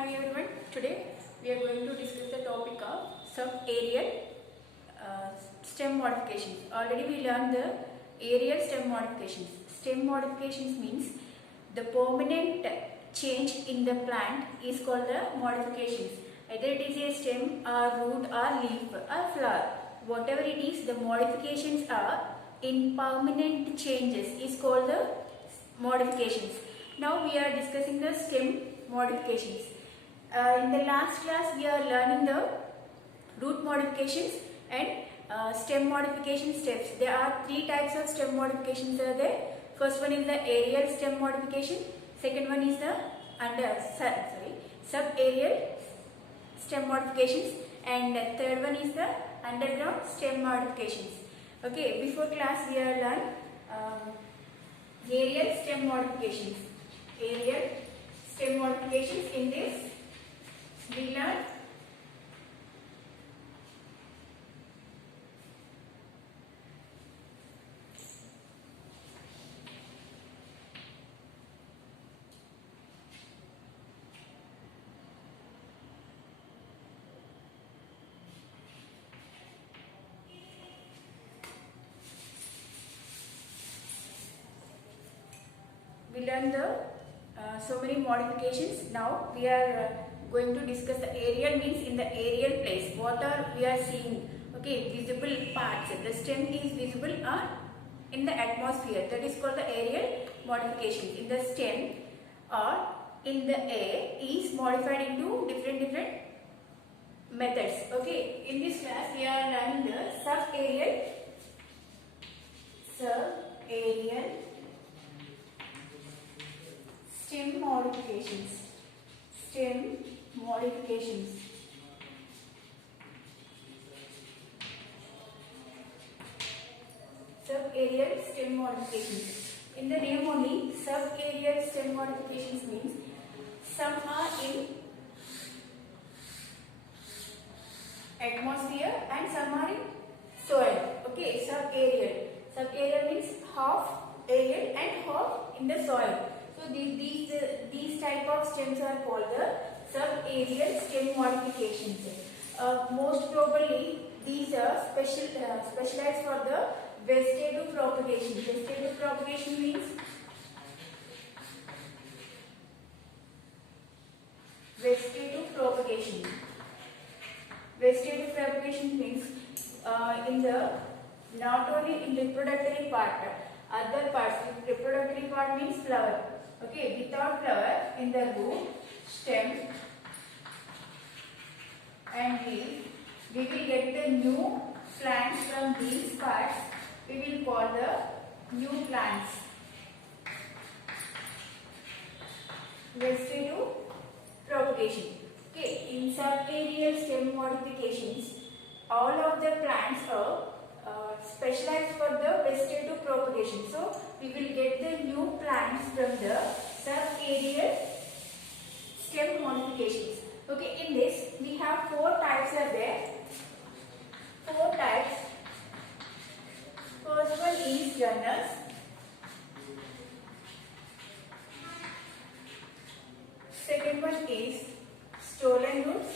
Hi everyone, today we are going to discuss the topic of subaerial stem modifications. Already we learned the aerial stem modifications. Stem modifications means the permanent change in the plant is called the modifications. Either it is a stem or root or leaf or flower. Whatever it is, the modifications are in permanent changes is called the modifications. Now we are discussing the stem modifications. In the last class we are learning the root modifications and stem modification steps. There are three types of stem modifications are there. First one is the aerial stem modification. Second one is the subaerial stem modifications, and third one is the underground stem modifications. Okay, before class we are learn aerial stem modifications. Aerial stem modifications. In this we learn the so many modifications. Now we are going to discuss the aerial means in the aerial place. What are we are seeing? Okay, visible parts. The stem is visible in the atmosphere. That is called the aerial modification. In the stem or in the air is modified into different methods. Okay, in this class we are learning the subaerial stem modifications. Stem modifications. Subaerial stem modifications. In the name only, subaerial stem modifications means some are in atmosphere and some are in soil. Okay, subaerial. Subaerial means half aerial and half in the soil. So these type of stems are called the subaerial stem modifications. Most probably these are specialized for the vegetative propagation. Vegetative propagation means in the not only in reproductory part, other parts. Reproductory part means flower. Okay, without flower in the root, stem and leaf, we will get the new plants from these parts. We will call the new plants. Vegetative propagation. Okay, in subaerial stem modifications, all of the plants are specialized for the vegetative propagation. So we will get the new plants from the subaerial stem modifications. Okay, in this we have four types are there. Four types. First one is runners. Second one is stolen roots.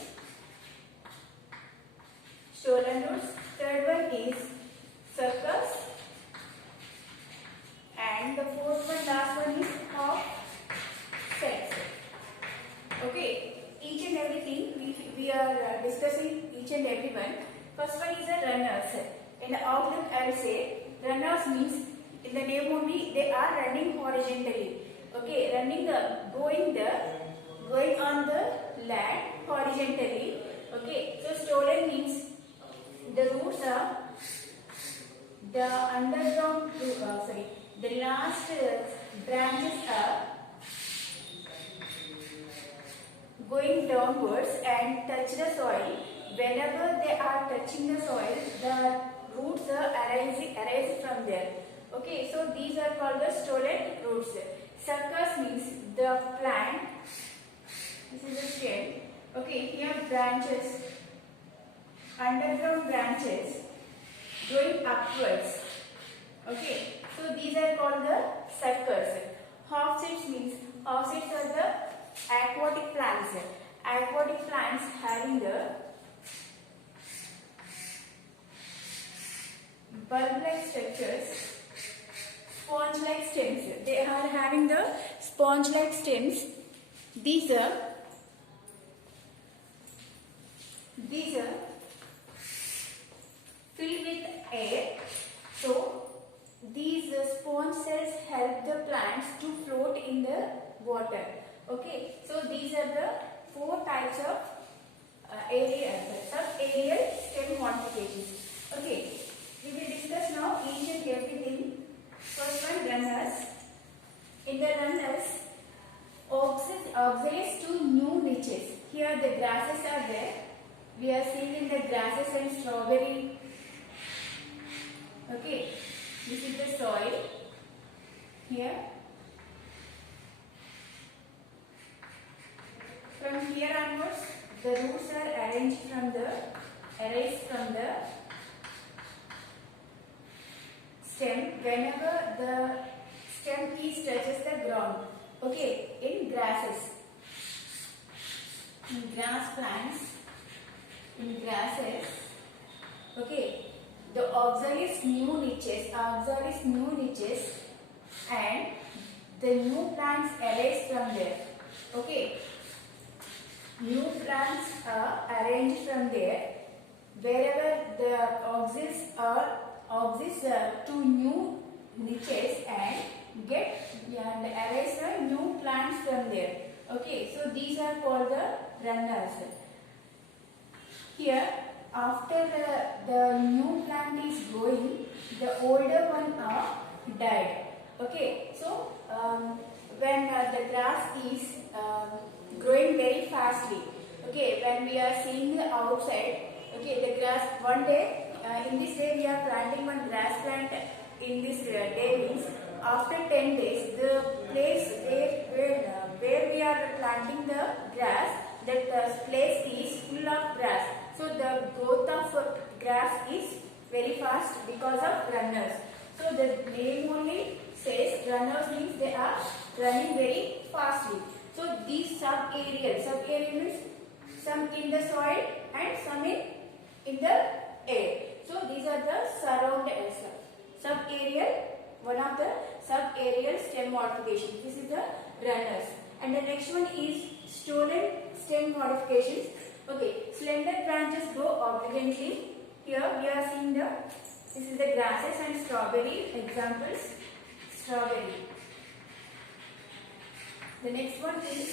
Third one is suckers. And the fourth one, last one is offsets. Okay, each and everything we are discussing each and every one. First one is a runners. In the outlook I will say runners means in the name only they are running horizontally. Okay, going on the land horizontally. Okay, so stolen means the roots are the underground. The last branches are going downwards and touch the soil. Whenever they are touching the soil, the roots are arise from there. Okay, so these are called the stolen roots. Suckers means the plant. This is a stem. Okay, here branches, underground branches going upwards. Okay, so these are called the suckers. Offsets means offsets are the aquatic plants. aquatic plants having the bulb-like structures, sponge-like stems. They are having the sponge-like stems. These are filled with air. So these sponge cells help the plants to float in the water. Okay, so these are the four types of sub-aerial stem modifications. Okay, we will discuss now each and everything. First one, runners. In the runners, auxiliaries to new niches. Here the grasses are there. We are seeing in the grasses and strawberry. Okay, this is the soil. Here. From here onwards, the roots are arranged from the stem whenever the stem piece touches the ground. Okay, in grasses, in grass plants, in grasses, okay, the auxiliaries new niches and the new plants arise from there. Okay, new plants are arranged from there. Wherever the auxiliaries to new niches and arise the new plants from there. Okay, so these are called the runners. Here, after the new plant is growing, the older one are died. Okay, so when the grass is growing very fastly, okay, when we are seeing the outside, okay, the grass, one day, in this day we are planting one grass plant in this day means after 10 days, the place where we are planting the grass, that place is full of grass. So the growth of grass is very fast because of runners. So the name only says runners means they are running very fastly. So these sub-aerial means some in the soil and some in the air. So these are the sub-aerial, one of the sub-aerial stem modifications. This is the runners. And the next one is stolen stem modifications. Okay, slender branches grow obligately. Here we are seeing this is the grasses and strawberry examples. Strawberry. The next one is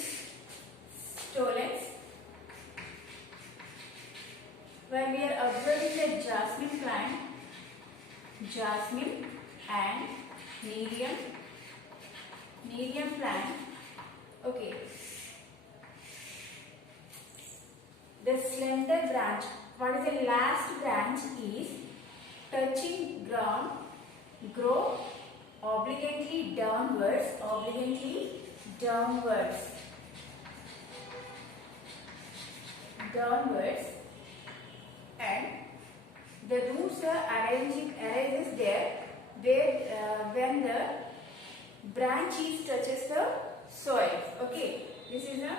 stolons. When we are observing the jasmine plant, jasmine and nerium plant. Okay. The slender branch, what is the last branch is touching ground, grow obligately downwards, and the roots are arises there where when the branch touches the soil. Okay, this is a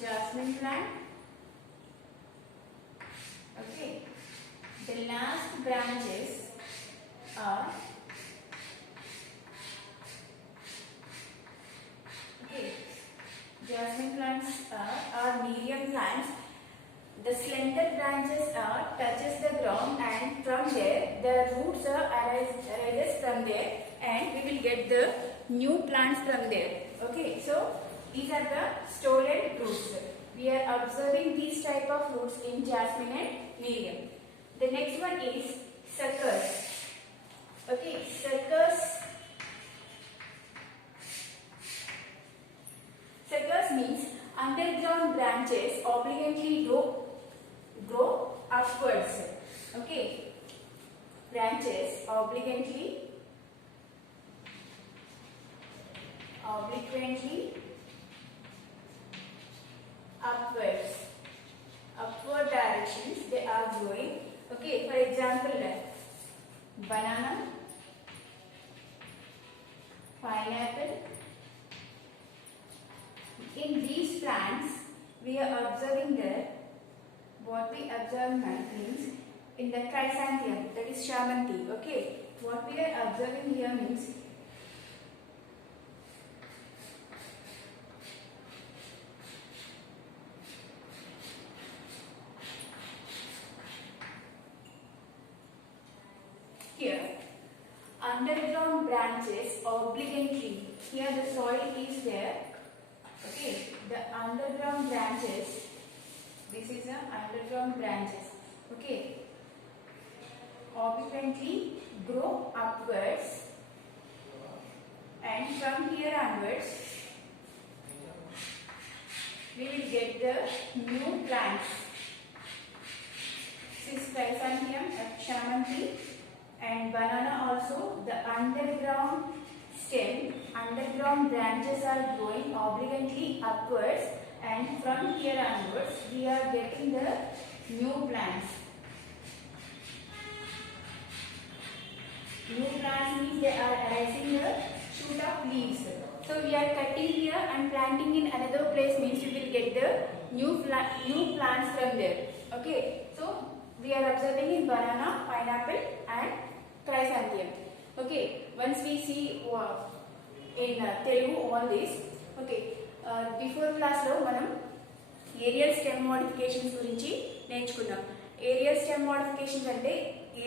jasmine plant. Okay, the last branches are jasmine plants are nerium plants. The slender branches touches the ground, and from there the roots arises from there, and we will get the new plants from there. Okay, so these are the stolen roots. We are observing these type of roots in jasmine and nerium. The next one is suckers. Okay, suckers. Suckers means underground branches obligately grow upwards. Okay, branches obliquely upward directions they are growing. Okay, for example, banana, pineapple. In these these plants we are observing there, what we observe means in the chrysanthemum, that is shamanti. Okay, what we are observing here means here underground branches obligatory. Here the soil is there. Okay, the underground branches. This is the underground branches. Okay, obligatory grow upwards, and from here onwards we will get the new plants. This is chrysanthemum, shamanti, and banana also. The underground stem, underground branches are growing obligatory upwards, and from here onwards we are getting the new plants. New plants means they are arising the shoot of leaves. So we are cutting here and planting in another place means we will get the new plants from there. Okay, so we are observing in banana, pineapple and chrysanthemum. Okay, once we see in Telugu all this. Okay, before class lo manam aerial stem modifications గురించి నేర్చుకున్నాం. Aerial stem modifications అంటే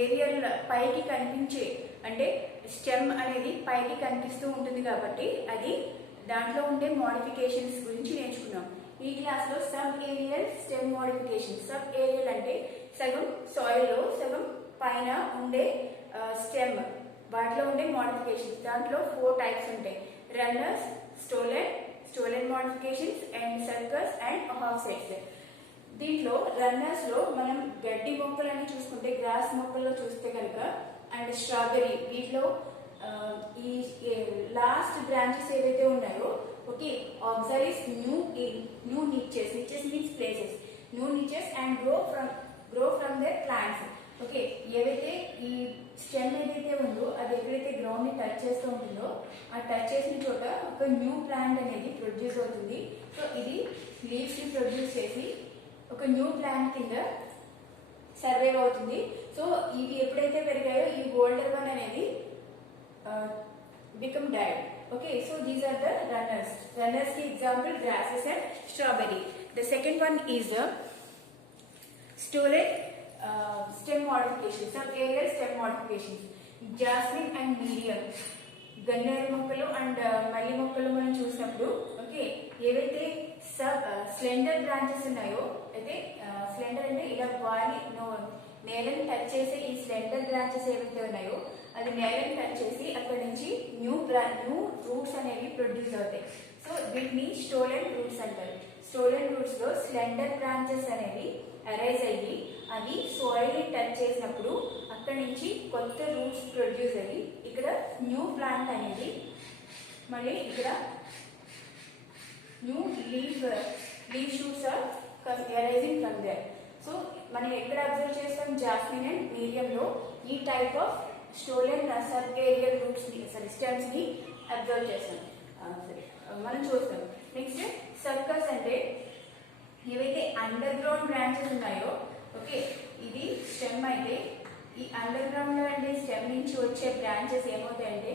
ఏరియల్ పైకి కనిపించే, అంటే స్టెమ్ అనేది పైకి కనిపిస్తూ ఉంటుంది కాబట్టి అది దాంట్లో ఉండే మోడిఫికేషన్స్ గురించి నేర్చుకున్నాం. ఈ క్లాస్లో sub aerial stem modification. Sub aerial అంటే సగం సాయిల్లో సగం పైన ఉండే స్టెమ్, వాటిలో ఉండే మోడిఫికేషన్స్. దాంట్లో 4 టైప్స్ ఉంటాయి: runners, stolen modifications and circus and half sets. దీంట్లో రన్నర్స్ లో మనం గడ్డి మొక్కలని చూసుకుంటే, గ్రాస్ మొక్కల్లో చూస్తే కనుక అండ్ స్ట్రాబెర్రీ, వీటిలో ఈ లాస్ట్ బ్రాంచెస్ ఏవైతే ఉన్నాయో, okay, observes new niches means places, new niches and grow from their plants. Okay, ఏవైతే ఈ స్టెమ్ ఏదైతే ఉందో అది ఎక్కడైతే గ్రౌండ్ ని టచ్ చేస్తూ ఉంటుందో ఆ టచ్ చేసిన చోట ఒక న్యూ ప్లాంట్ అనేది ప్రొడ్యూస్ అవుతుంది. సో ఇది లీవ్స్ ని ప్రొడ్యూస్ చేసి ఒక న్యూ ప్లాంట్ కింద సర్వైవ్ అవుతుంది. సో ఇవి ఎప్పుడైతే పెరిగాయో ఈ ఓల్డర్ వన్ అనేది become died. Okay, so these are the runners కి example grasses and strawberry. The second one is stolon stem modifications, some aerial stem modifications. Jasmine and medium, గన్నేరు మొక్కలు అండ్ మల్లి మొక్కలు మనం చూసినప్పుడు, ఓకే, ఏవైతే స్లెండర్ బ్రాంచెస్ ఉన్నాయో, అయితే స్లెండర్ అంటే ఇలా వాలి నేలని టచ్ చేసే ఈ స్లెండర్ బ్రాంచెస్ ఏవైతే ఉన్నాయో అది నేలని టచ్ చేసి అక్కడ నుంచి న్యూ రూట్స్ అనేవి ప్రొడ్యూస్ అవుతాయి. సో వీటిని స్టోలెన్ రూట్స్ అంటారు. స్టోలెన్ రూట్స్ లో స్లెండర్ బ్రాంచెస్ అనేవి అరైజ్ అయ్యి అవి సాయిల్ ని టచ్ చేసినప్పుడు అక్కడ నుంచి కొత్త రూట్స్ ప్రొడ్యూస్ అయ్యి ఇక్కడ న్యూ ప్లాంట్ అనేది, మళ్ళీ ఇక్కడ new leave shoots are arising from there. So మనం ఎక్కడ అబ్జర్వ్ చేస్తాం? జాస్మిన్ అండ్ మీడియం లో ఈ type of stolon sub aerial roots ని, స్టెమ్స్ ని అబ్జర్వ్ చేస్తాం. సరే, మనం చూస్తాం. నెక్స్ట్ సర్కస్ అంటే ఏవైతే అండర్ గ్రౌండ్ బ్రాంచెస్ ఉన్నాయో, ఓకే, ఇది స్టెమ్ అయితే ఈ అండర్ గ్రౌండ్ లో అంటే స్టెమ్ నుంచి వచ్చే బ్రాంచెస్ ఏమవుతాయంటే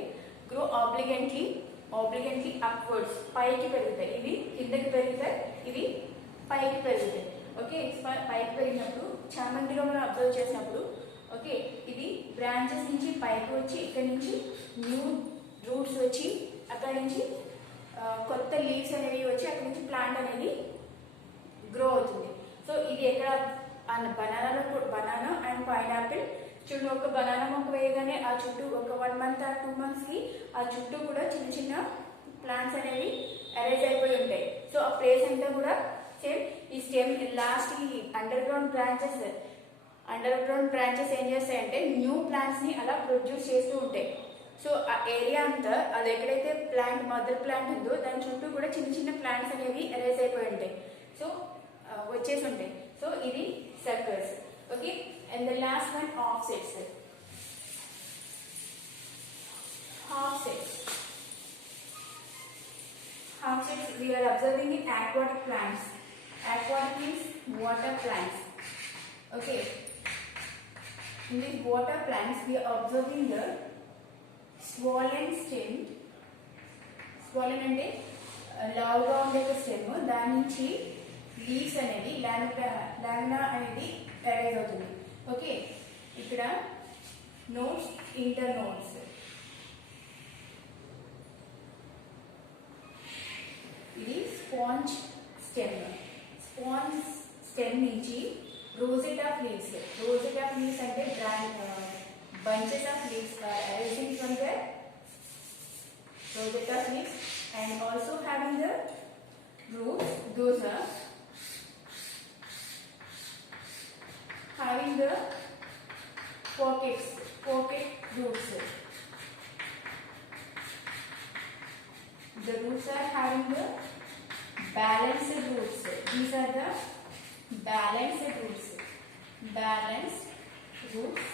గ్రో ఆబ్లిగెంట్లీ అప్వర్డ్స్, పైకి పెరుగుతాయి. ఇవి కిందకి పెరుగుతాయి, ఇవి పైకి పెరుగుతాయి. ఓకే, పైకి పెరిగినప్పుడు చామంతిలో మనం అబ్జర్వ్ చేసినప్పుడు, ఓకే, ఇది బ్రాంచెస్ నుంచి పైకి వచ్చి ఇక్కడ నుంచి న్యూ రూట్స్ వచ్చి అక్కడ నుంచి కొత్త లీవ్స్ అనేవి వచ్చి అక్కడ నుంచి ప్లాంట్ అనేది గ్రో అవుతుంది. సో ఇది ఎక్కడ? Banana and pineapple. చూడు, ఒక బనానా మొక్క వేయగానే ఆ చుట్టూ ఒక 1 month or 2 months కి ఆ చుట్టూ కూడా చిన్న చిన్న ప్లాంట్స్ అనేవి అరేంజ్ అయిపోయి ఉంటాయి. సో ఆ ప్లేస్ అంతా కూడా సేమ్ ఈ స్టెమ్ లాస్ట్ కి అండర్ గ్రౌండ్ బ్రాంచెస్ ఏం చేస్తాయంటే న్యూ ప్లాంట్స్ ని అలా ప్రొడ్యూస్ చేస్తూ ఉంటాయి. సో ఆ ఏరియా అంతా అది ఎక్కడైతే మదర్ ప్లాంట్ ఉందో దాని చుట్టూ కూడా చిన్న చిన్న ప్లాంట్స్ అనేవి అరేంజ్ అయిపోయి ఉంటాయి. సో వచ్చేసి ఉంటాయి. సో ఇది circles. Okay, and the last one offsets. Half sets we are observing in aquatic plants. Aquatic means water plants. Okay. In these water plants we are observing the swollen stem. Swollen అంటే లావుగా ఉండే స్టెమ్, దాని నుంచి లీవ్స్ అనేది లామినా అనేది అరైజ్ అవుతుంది. ఓకే, ఇక్కడ nodes, inter nodes. ఇది స్పాంజ్ స్టెమ్. స్పాంజ్ స్టెమ్ నుంచి rosette of leaves. Rosette of leaves అంటే bunches of leaves are arising from the rosette of leaves, and also having the roots. Those are having the pocket roots. The roots are having the balanced roots. These are the balanced roots.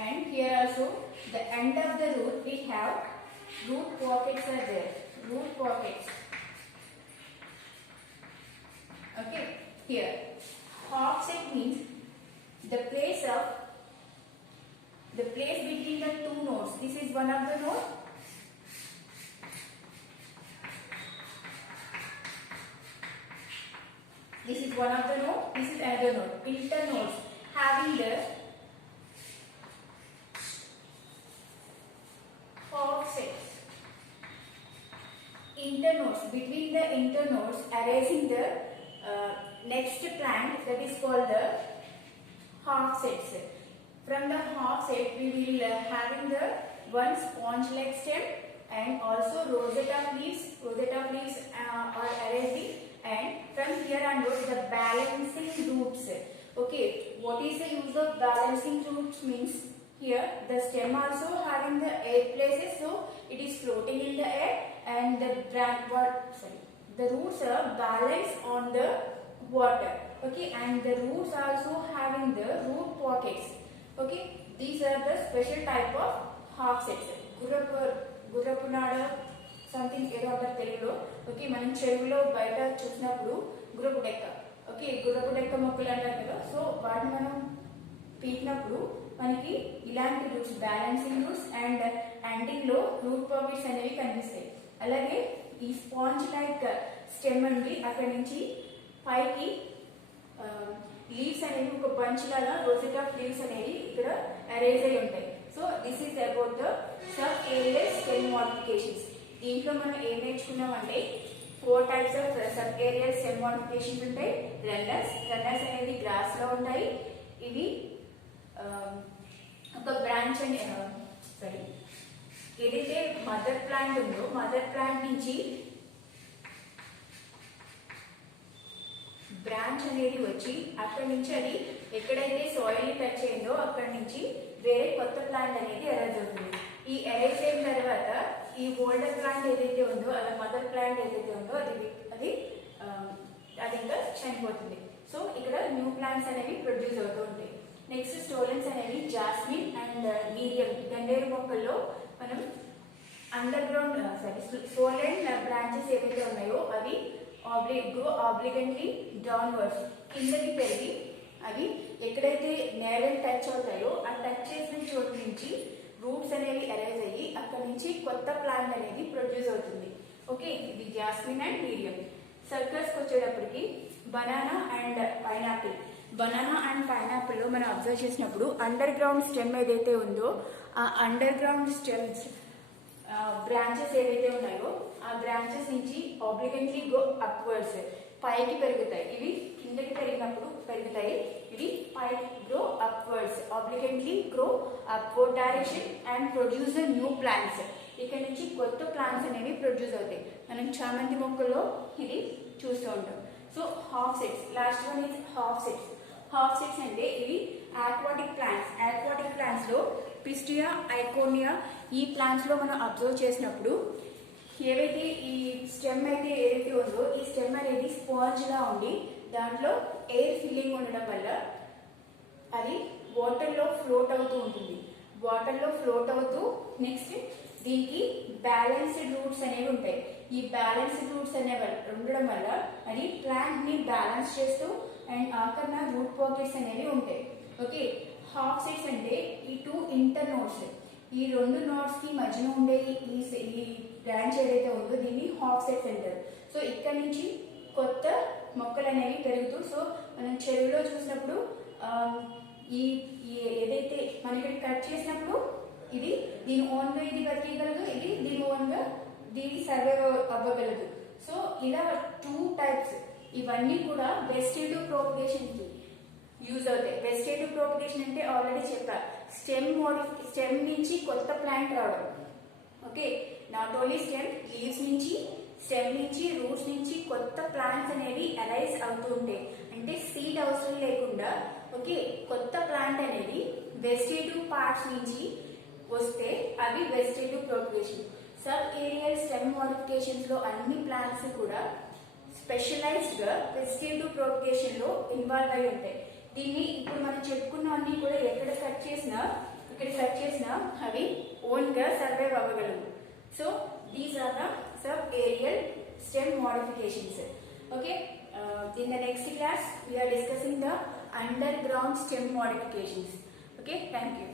And here also the end of the root we have root pockets are there. Root pockets. Okay, here half set means the place between the two nodes. This is one of the node. This is one of the node. This is another node. Internodes having the offsets. Internodes, between the internodes arising the next plant, that is called the half sets. From the half set we will having the one sponge-like stem and also rosette of leaves. Rosette of leaves are arising, and from here onwards the balancing roots. Okay, what is the use of balancing roots means, here the stem also having the air places, so it is floating in the air, and the roots are balanced on the water. Okay, and the roots also having the root pockets. Okay, these are the special type of half sets. గుర్రపునాడ something ఏదో అంటారు తెలుగులో. ఓకే, మనం చెరువులో బయట చూసినప్పుడు గుర్రపు డెక్క, ఓకే, గుర్రపు డెక్క మొక్కలు అంటారు కదా. సో వాటిని మనం పీకినప్పుడు మనకి ఇలాంటి roots, balancing roots and ending లో రూట్ పాకెట్స్ అనేవి కనిపిస్తాయి. అలాగే ఈ స్పాంజ్ లైక్ స్టెమ్ నుండి అక్కడి నుంచి పైకి లీవ్స్ అనేవి ఒక బంచ్ లాగా రోజెట్ ఆఫ్ లీవ్స్ అనేవి ఇక్కడ అరేంజ్ అయి ఉంటాయి. So this is about the sub aerial stem modifications. దీంట్లో మనం ఏం నేర్చుకున్నాం అంటే 4 types of sub aerial stem modifications ఉంటాయి. రన్నర్స్ అనేది గ్రాస్ లో ఉంటాయి. ఇవి ఒక బ్రాంచ్ అని ఏదైతే మదర్ ప్లాంట్ ఉందో, మదర్ ప్లాంట్ నుంచి బ్రాంచ్ అనేది వచ్చి అక్కడి నుంచి అది ఎక్కడైతే సాయిల్ టచ్ అయిందో అక్కడి నుంచి వేరే కొత్త ప్లాంట్ అనేది అరైజ్ అవుతుంది. ఈ అరైజ్ అయిన తర్వాత ఈ ఓల్డర్ ప్లాంట్ ఏదైతే ఉందో, అలా మదర్ ప్లాంట్ ఏదైతే ఉందో అది ఇంకా చనిపోతుంది. సో ఇక్కడ న్యూ ప్లాంట్స్ అనేవి ప్రొడ్యూస్ అవుతూ ఉంటాయి. నెక్స్ట్ స్టోలెన్స్ అనేవి జాస్మిన్ అండ్ నీరియం, గన్నేరు మొక్కల్లో మనం అండర్ గ్రౌండ్ స్టోలెన్ బ్రాంచెస్ ఏవైతే ఉన్నాయో అవి ఆబ్లిగెంట్లీ డౌన్వర్డ్స్, కిందకి పెరిగి అవి ఎక్కడైతే నేలను టచ్ అవుతాయో ఆ టచ్ చేసిన చోటు నుంచి రూట్స్ అనేవి అరైజ్ అయ్యి అక్కడ నుంచి కొత్త ప్లాంట్ అనేది ప్రొడ్యూస్ అవుతుంది. ఓకే, ఇది జాస్మిన్ అండ్ నీరియం. సర్కల్స్కి వచ్చేటప్పటికి banana and pineapple. Banana and పైనాపిల్లో మనం అబ్జర్వ్ చేసినప్పుడు అండర్ గ్రౌండ్ స్టెమ్ ఏదైతే ఉందో ఆ అండర్ గ్రౌండ్ స్టెమ్స్ బ్రాంచెస్ ఏవైతే ఉన్నాయో ఆ బ్రాంచెస్ నుంచి ఆబ్లిగెంట్లీ గో అప్వర్డ్స్, పైకి పెరుగుతాయి. ఇవి కిందకి పెరిగినప్పుడు పెరుగుతాయి, ఇవి పైకి grow upwards, obligately grow upward direction and produce the new plants. ఇక్కడ నుంచి కొత్త ప్లాంట్స్ అనేవి ప్రొడ్యూస్ అవుతాయి. మనం చామంతి మొక్కల్లో ఇది చూస్తూ ఉంటాం. So half sets, last one is half sets. Half sets అంటే ఇవి ఆక్వాటిక్ ప్లాంట్స్. ఆక్వాటిక్ ప్లాంట్స్ లో పిస్టియా, ఐకోనియా ఈ ప్లాంట్స్ లో మనం అబ్జర్వ్ చేసినప్పుడు ఏవైతే ఈ స్టెమ్ అయితే ఏదైతే ఉందో ఈ స్టెమ్ అనేది స్పాంజ్ లా ఉండి దాంట్లో ఎయిర్ ఫిల్లింగ్ ఉండడం వల్ల అది వాటర్ లో ఫ్లోట్ అవుతూ ఉంటుంది. వాటర్ లో ఫ్లోట్ అవుతూ నెక్స్ట్ దీనికి బ్యాలెన్స్డ్ రూట్స్ అనేవి ఉంటాయి. ఈ బ్యాలెన్స్డ్ రూట్స్ అనేవి ఉండడం వల్ల అది ప్లాంట్ ని బ్యాలెన్స్ చేస్తూ అండ్ ఆఖరణ రూట్ పాకెట్స్ అనేవి ఉంటాయి. ఓకే, హాఫ్ సెట్స్ అంటే ఈ టూ ఇంటర్ నోడ్స్, ఈ రెండు నోడ్స్ కి మధ్యన ఉండే ఈ బ్రాంచ్ ఏదైతే ఉందో దీన్ని హాఫ్ సెట్స్ అంటారు. సో ఇక్కడ నుంచి కొత్త మొక్కలు అనేవి పెరుగుతూ, సో మనం చెరువులో చూసినప్పుడు ఈ ఏదైతే మనం ఇక్కడ కట్ చేసినప్పుడు ఇది దీని ఓన్ గా ఇది బతికగలదు, ఇది దీని ఓన్ గా దీనికి సర్వైవ్ అవ్వగలదు. సో ఇలా టూ టైప్స్, ఇవన్నీ కూడా వెజిటేటివ్ ప్రోపగేషన్ కి యూజ్ అవుతాయి. వెజిటేటివ్ ప్రోపగేషన్ అంటే ఆల్రెడీ చెప్పా, స్టెమ్ నుంచి కొత్త ప్లాంట్ రావడం. Okay, not only stem, leaves నుంచి, స్టెమ్ నుంచి, రూట్స్ నుంచి కొత్త ప్లాంట్స్ అనేవి అరైజ్ అవుతూ ఉంటాయి. అంటే సీడ్ అవసరం లేకుండా ఓకే కొత్త ప్లాంట్ అనేది వెజిటేటివ్ పార్ట్స్ నుంచి వస్తే అవి vegetative propagation. Sub aerial stem modifications లో అన్ని ప్లాంట్స్ కూడా స్పెషలైజ్డ్ గా వెజిటేటివ్ ప్రోపగేషన్ లో ఇన్వాల్వ్ అయి ఉంటాయి. దీన్ని ఇప్పుడు మనం చెప్పుకున్నవన్నీ కూడా ఎక్కడ కట్ చేసినా, ఇక్కడ కట్ చేసినా అవి ఓన్ గా సర్వైవ్ అవ్వగలవు. So these are the sub aerial stem modifications. Okay, in the next class we are discussing the underground stem modifications. Okay, thank you.